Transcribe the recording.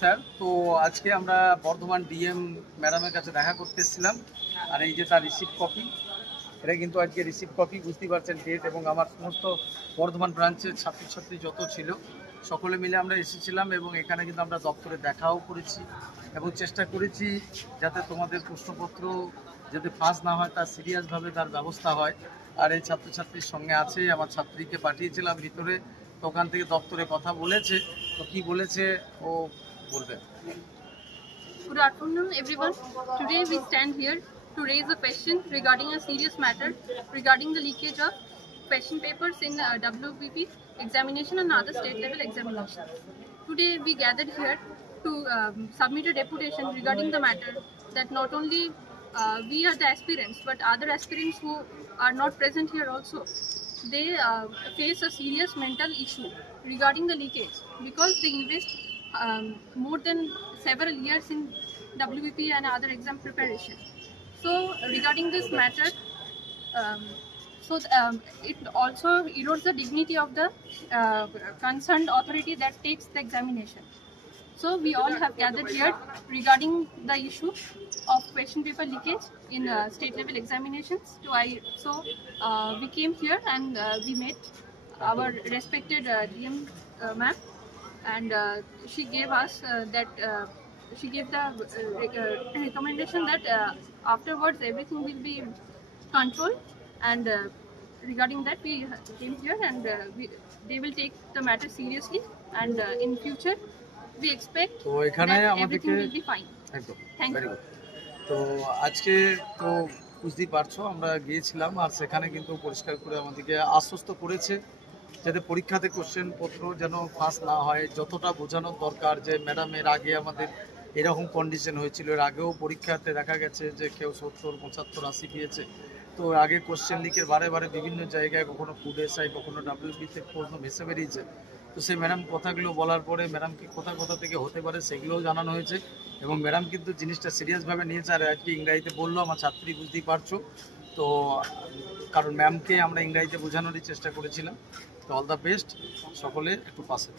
স্যার। তো আজকে আমরা বর্ধমান ডিএম ম্যাডামের কাছে দেখা করতে এসেছিলাম। আর এই যে তার রিসিপ্ট কপি, এটা কিন্তু আজকে রিসিপ্ট কপি, বুঝতেই পারছেন ডেট, এবং আমার সমস্ত বর্ধমান ব্রাঞ্চের ছাত্রছাত্রী যত ছিল সকলে মিলে আমরা এসেছিলাম, এবং এখানে কিন্তু আমরা দপ্তরে দেখাও করেছি এবং চেষ্টা করেছি যাতে তোমাদের প্রশ্নপত্র যাতে ফাঁস না হয় তার সিরিয়াসভাবে তার ব্যবস্থা হয়। আর এই ছাত্রছাত্রীর সঙ্গে আছে, আমার ছাত্রীকে পাঠিয়েছিলাম ভিতরে, তো ওখান থেকে দপ্তরে কথা বলেছে, তো কি বলেছে ও বলবে। Good afternoon, everyone. Today we stand here to raise a question regarding a serious matter regarding the leakage of question papers in WBP examination and other state level examinations. Today we gathered here to submit a deputation regarding the matter that not only we are the aspirants but other aspirants who are not present here also, they face a serious mental issue regarding the leakage because they invest more than several years in WBP and other exam preparation. So regarding this matter, it also erodes the dignity of the concerned authority that takes the examination. So we all have gathered here regarding the issue of question paper leakage in state level examinations. We came here and we met our respected DM ma'am, and she gave us she gave the recommendation that afterwards everything will be controlled, and regarding that we came here, and they will take the matter seriously, and in future we expect তো এখানে that আমাদেরকে everything will be fine. একদম Thank very you. Good. তো আজকে তো বুঝতেই পারছো আমরা গিয়েছিলাম, আর সেখানে কিন্তু পরিষ্কার করে আমাদেরকে আশ্বস্ত করেছে যাতে পরীক্ষাতে কোশ্চেন পত্র যেন ফাঁস না হয়, যতটা বোঝানোর দরকার যে ম্যাডাম এর আগে আমাদের এরকম কন্ডিশন হয়েছিল, এর আগেও পরীক্ষাতে দেখা গেছে যে কেউ 70, 75, 80 পেয়েছে। তো আগে কোশ্চেন লিকের বারে বারে বিভিন্ন জায়গায় কখনো ফুড এসআই কখনো WBPতে প্রশ্ন ভেসে বেরিয়েছে। তো সেই ম্যাডাম কথাগুলো বলার পরে ম্যাডামকে কোথা কোথা থেকে হতে পারে সেগুলোও জানানো হয়েছে, এবং ম্যাডাম কিন্তু জিনিসটা সিরিয়াসভাবে নিয়েছে। আর আজকে ইংরাজিতে বললো আমার ছাত্রী, বুঝতেই পারছো। তো কারণ ম্যামকে আমরা ইংরাজিতে বোঝানোরই চেষ্টা করেছিলাম। তো অল দ্য বেস্ট, সকলে একটু পাশে।